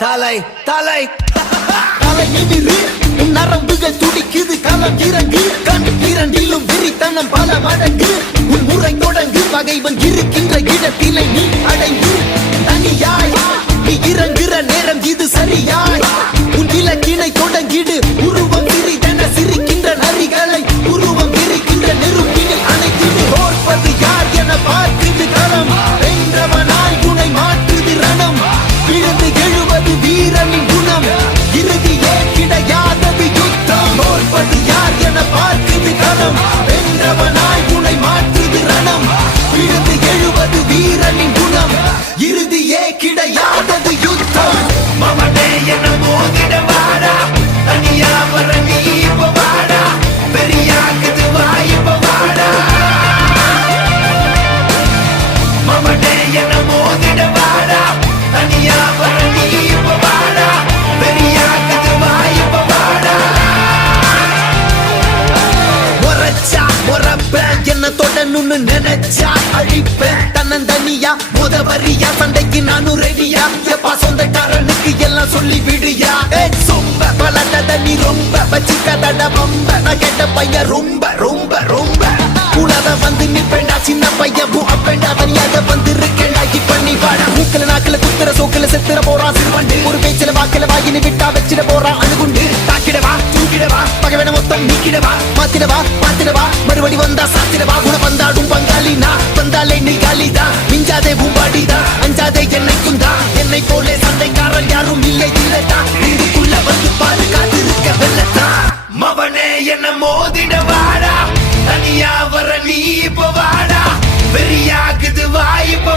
தலை தலை தலை நிமிரு உன் நரம்புகள் துடிக்குது களம் இறங்கு கண் இரண்டிலும் விரித்தனம் பல மடங்கு உன் முறை தொடங்கு பகைவன் இருக்கின்ற இடத்திலே நீ அடைந்து தனியாய் நீ இறங்குற நேரம் இது சரியாய் உன் இலக்கினை தொடங்கிடு உருவம் விரிதென சிரிக்கின்ற நரிகளை உருவம் விரிக்கின்ற நெருப்பினில் அணைத்திடு ஓர்ப்பது யார் என பார்க்குது களம் வென்றவனாய் உனை மாற்றுது ரணம் விழுந்து எழுவது வீரனின் குணம் இறுதியே கிடையாதது யுத்தம் ஓர்ப்பது யார் என பார்க்குது களம் வென்றவனாய் உனை மாற்றுது ரணம் விழுந்து எழுவது வீரனின் குணம் இறுதியே கிடையாதது யுத்தம் மமனே என மோதிட வாடா தனியா வர நீ இப்ப வாடா பெரியாக்குது வாய்ப்ப வாடா மமனே என மோதிட வாடா தனியா வர நீ இப்ப வாடா பெரியாக்குது வாய்ப்ப வாடா முறைச்சா முறப்ப என்ன தொடணும்னு நினைச்சா அழிப்பேன் தன்னந்தனியா முதவரியா சண்டைக்கு நானும் ரெடியா எப்பா சொந்தக்காரனுக்கு எல்லாம் சொல்லி விடியா சொம்ப பலட்டத நீ ரொம்ப வச்சிக்கதட வம்ப நான் கேட்ட பையன் ரொம்ப ரொம்ப ரொம்ப கூடாத வந்து நிப்பேண்டா சின்ன பையன் அப்பேண்டா தனியாக வந்து இருக்கேண்டா இப்ப நீ வாடா மூக்கல நாக்கல குத்துற சோக்கல செத்துற போறான் சிறுவண்டு ஒரு பேச்சில வாக்கில வாயினு விட்டா வச்சிட போறான் அணுகுண்டு தாக்கிடவா தூக்கிடவா பகவன மொத்தம் நீக்கிடவா மாத்திடவா மறுபடி வந்தா சாத்திடவா உன வந்தாடும் பங்காளி நான் வந்தாலே நீ காலிதா மிஞ்சாதே பூம்பாடிதா அஞ்சாதே என்னைக்கும் தான் என்னை போலே சண்டைக்காரன் யாரும் இல்லை இல்லதா இதுக்குள்ள வந்து பாரு காத்திருக்க வெள்ளத்தா மவனே என்ன மோதிட வாடா தனியா வர நீ இப்ப வாடா பெரியாக்குது வாய்ப்ப